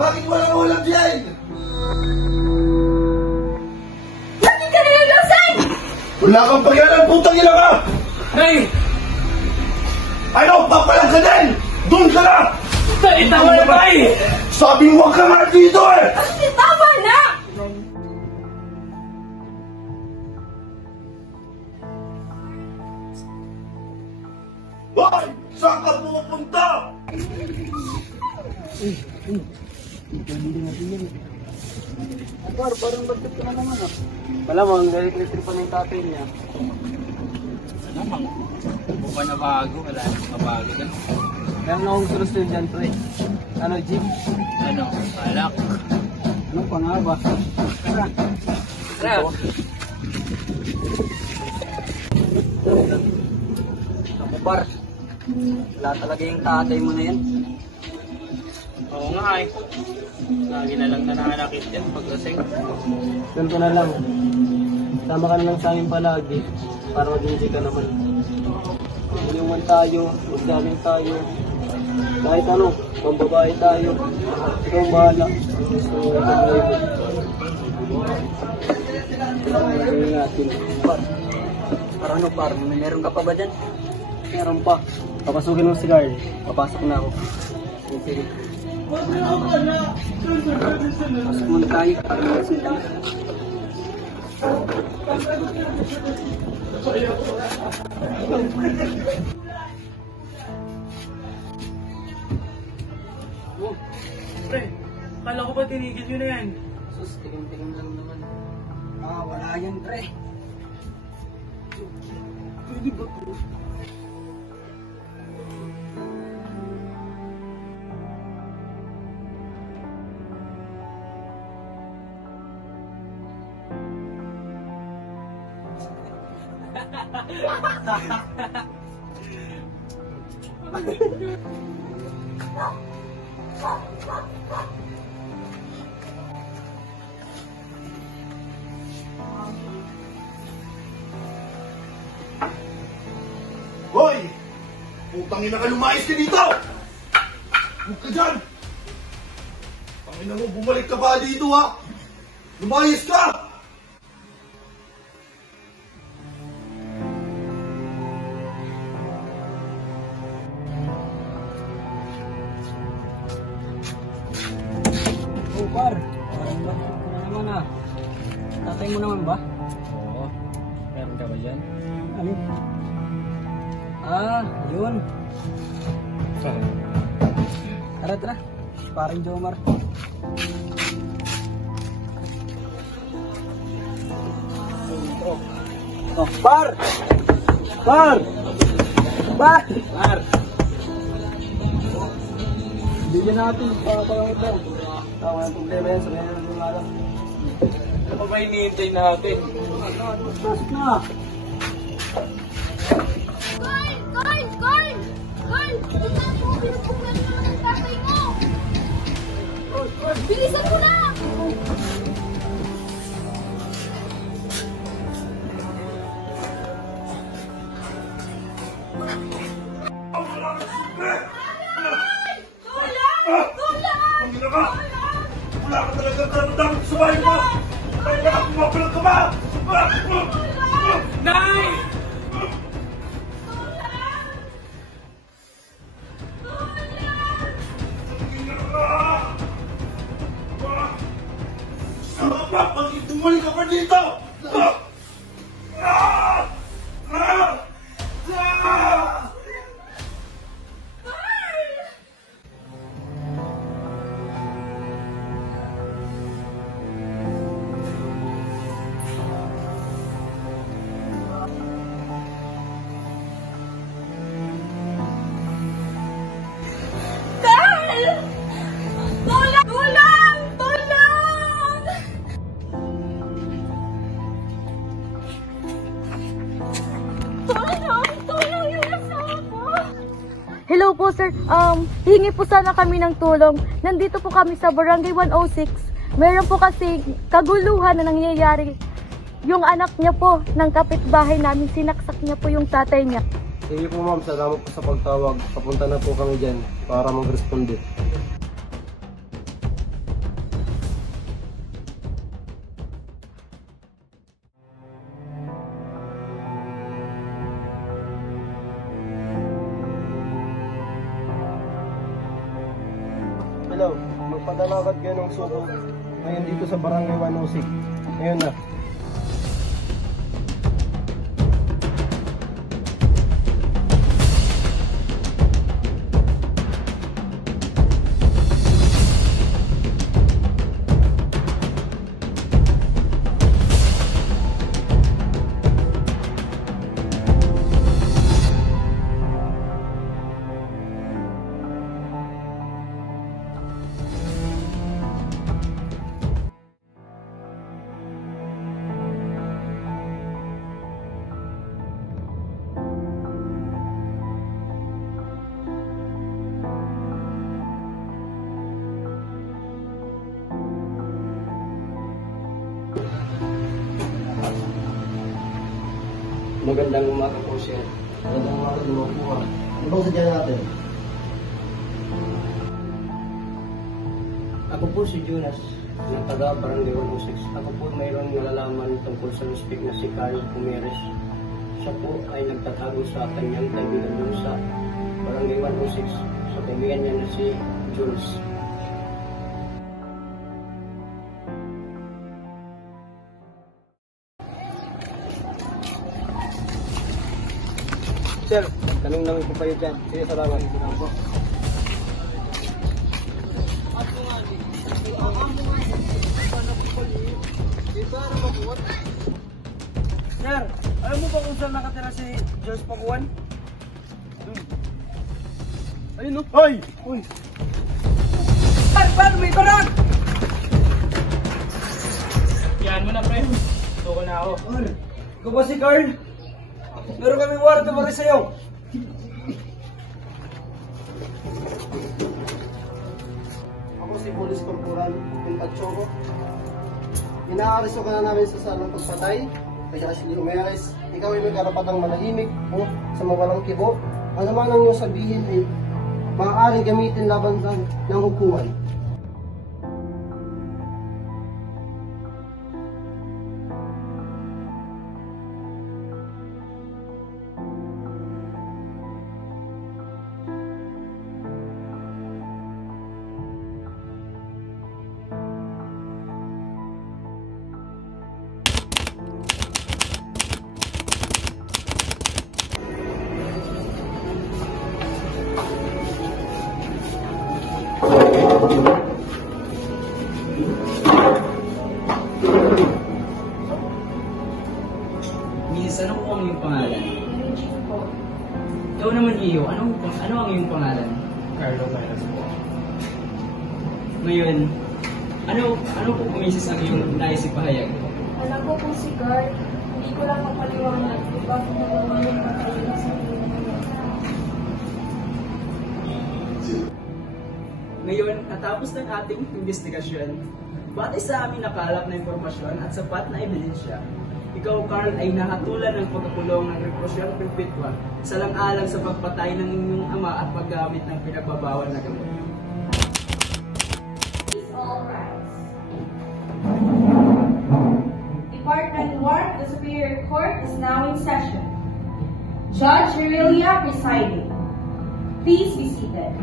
Bakit walang ulam diyan? Bakit ka nalalasan? Wala kang pakialam, putang ina ka! Nay! Ano, papalag ka din! Doon ka na! Tay, tama na, tay! Sabi mo huwag ka nga dito eh! Kasi tama na! Hoy! Saan ka pupunta? Parang bagkat ka na naman ah. Malamang, dahil trip-tripan ng tatay niya. Malamang, buka na bago, wala na mabago na. Meron akong solusyon dyan, pre. Ano, Jim? Ano? Balak. Ano pa nga ba? Tara. Tara. Ako, par. Wala talaga yung tatay mo na yan. Oo nga eh. Lagi na lang nananakit yan pag-lasing. Ganito na lang. Sama ka na lang sa amin palagi para mag-enjoy ka naman. Tulungan tayo, magdaming tayo. Kahit ano, pambabae tayo. Ikaw ang bahala. So, gagawin natin. Para ano, par? Meron ka pa ba dyan? Meron pa. Papasukin mo si Carl. Papasok na ako. Sige. Pasok muna tayo para magsimula. Oh, pre, kala ko ba tinigil nyo na yan? Sus, tingin-tingin lang naman. Ah, wala yan, pre. Hindi ba po? Hoy! Putang ina ka, lumayas ka dito! Huwag ka dyan! Pangina mo, bumalik ka pa dito ha! Lumayas ka! Oh, par. Parang bakit ko na naman ah. Tatay mo naman ba? Oo. Meron ka ba dyan? Ano? Ah, yun. Tara, tara. Parang Jomar. Oh, par! Par! Par! Par! Bigyan natin para pangit lang. Tama yung problema yan, sabihin na lang alam. Ano ba hinihintay natin? Pasok na! Carl! Carl! Carl! Carl! Bilisan mo! Binubukan mo ng tatay mo! Bilisan mo na! Pangina ka! Wala ka talaga dapat sa bahay mo! Kaya ka pumapalag ka ba? Nay! Bakit bumalik ka pa dito? Carl! Tulong! Tulong! Tulong! Tulong! Tulong yung asawa ko! Hello po sir, hingi po sana kami ng tulong. Nandito po kami sa Barangay 106. Meron po kasi kaguluhan na nangyayari. Yung anak niya po ng kapitbahay namin, sinaksak niya po yung tatay niya. Sige po ma'am, salamat po sa pagtawag. Papunta na po kami dyan para mag-responde. lang. Magpadala kayo ng suko. Ngayon dito sa Barangay 106. Ngayon na. Magandang umaga po, sir. Magandang umaga din mo po. Ano bang sadya natin? Ako po si Jonas, ng taga Barangay 106. Ako po mayroong nalalaman tungkol sa suspect na si Carl Pumeres. Siya po ay nagtatago sa kanyang kaibigan doon sa Barangay 106. Sa kaibigan niya na si Jules. Sir, tanong-tanong po kayo dyan. Sige, salamat. Sir, alam mo ba kung saan nakatira si Jules Pakuan? Ayun no? Hoy! Uy! Paano may tarang? Yan mo na, pre. Tuko na ako. Ikaw ba si Carl? Meron kami warrant na maris sa'yo. Ako si Police Corporal Pintachoco. Inaaresto ka na namin sa salang pagpatay kay Ashley Umeres. Ikaw ay may karapatang manahimik o sa mawalang kibo. Ano man ang iyong sabihin ay maaaring gamitin laban ng hukuman. Miss, ano po ang iyong pangalan? Ikaw naman iyo, ano ang iyong pangalan? Carlo Mayas po. Ngayon, ano po Mrs. ang iyong nais ipahayag? Alam ko po si Carl. Hindi ko lang mapaliwanag kung bakit nagawa yung pagkain sa Ngayon, natapos ng ating investigasyon, batay sa aming nakalap na impormasyon at sapat na ebidensya, ikaw, Carl, ay nahatulan ng pagkakulong ng reprosyong perpetua sa lang-alang sa pagpatay ng inyong ama at paggamit ng pinagbabawal na gamot. Please all rise. Department 1, the Superior Court is now in session. Judge Aurelia presiding. Please be seated.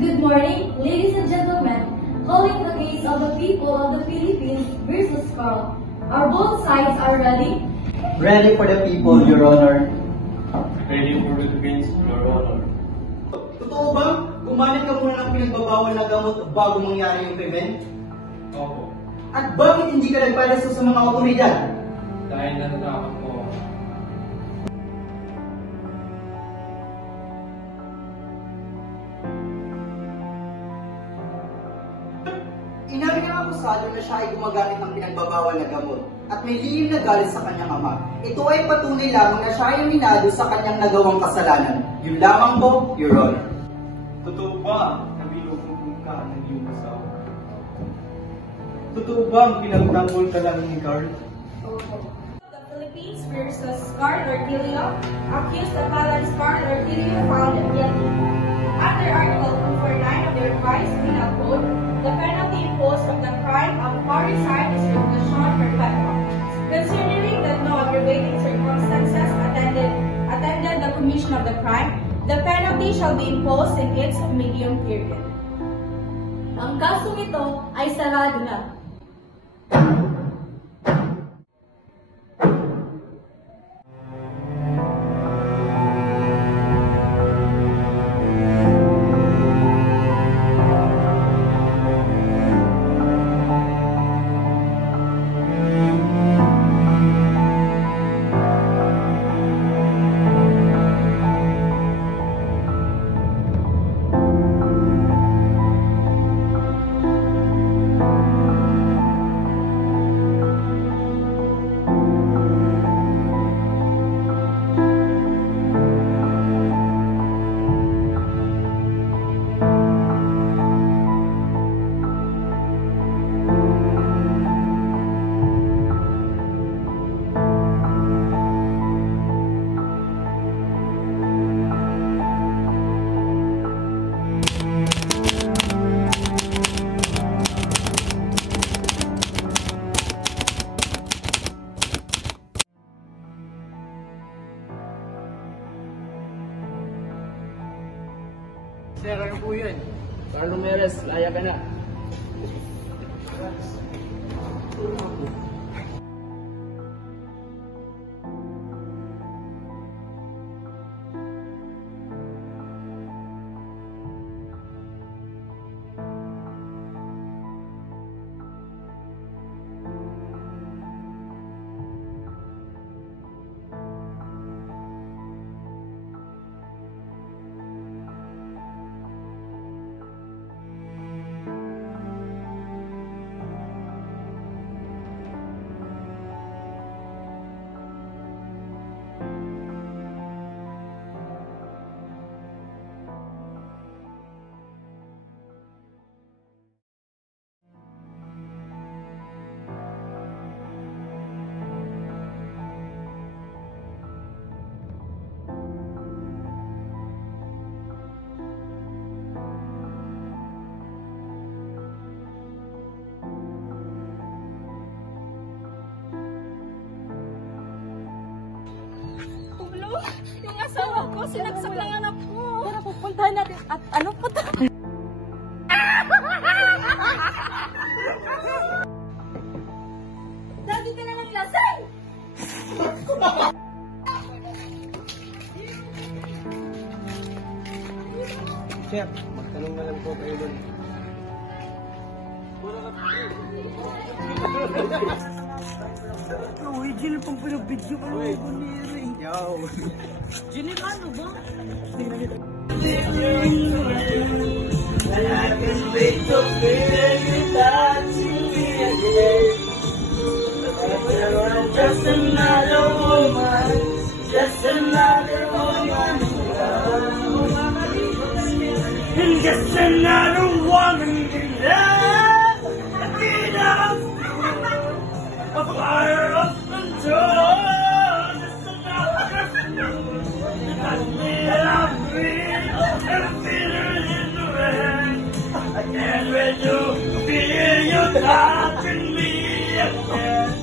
Good morning, ladies and gentlemen. Calling the case of the people of the Philippines versus Carl. Are both sides are ready? Ready for the people, Your Honor. Ready for the defense, Your Honor. Totoo ba? Gumamit ka muna ng pinagbabawal na gamot bago mangyari yung krimen? Opo. At bakit hindi ka nagpalasa sa mga otoridad? Dahil natatakot po. Inamin ng akusado na siya ay gumagamit ng pinagbabawal na gamot at may lihim na galit sa kanyang ama. Ito ay patunay lamang na siya ay minado sa kanyang nagawang kasalanan. Yun lamang po, Your Honor. Totoo ba na binubog ka ng iyong asawa? Totoo ba ang pinagtanggol ka lang ni Carl? The Philippines versus Carl Ortilio, accused appellant Carl Ortilio found guilty. Under Article 249 of the revised penal code, the penalty imposed of the crime of parricide is reclusion perpetua. Considering that no aggravating circumstances attended the commission of the crime, The penalty shall be imposed in its medium period. Ang kasong ito ay sarado na. Sir, ano po yun? Carlo Meres, laya ka na. Yung asawa ko, sinagsak ng anak ko. Tara, pupuntahan natin. At ano pa ta? Lagi ka na ng lasing! Sir, magtanong na lang po kayo doon. Uy, Jill, pang pinag-video ka naman ko nire. Yo. Jill, ano ba? Just another woman, just another woman, and just another woman in love. A fire up control. Just another and feel it in the rain. And when you feel you touching me again,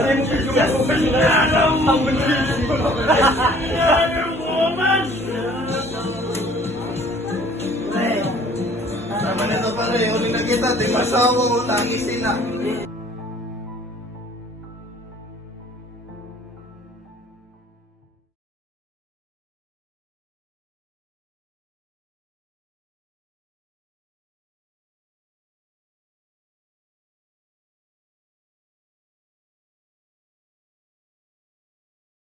and just another woman, another woman. Naman ito pare, huli na kita, di masawa ko, tangisin na.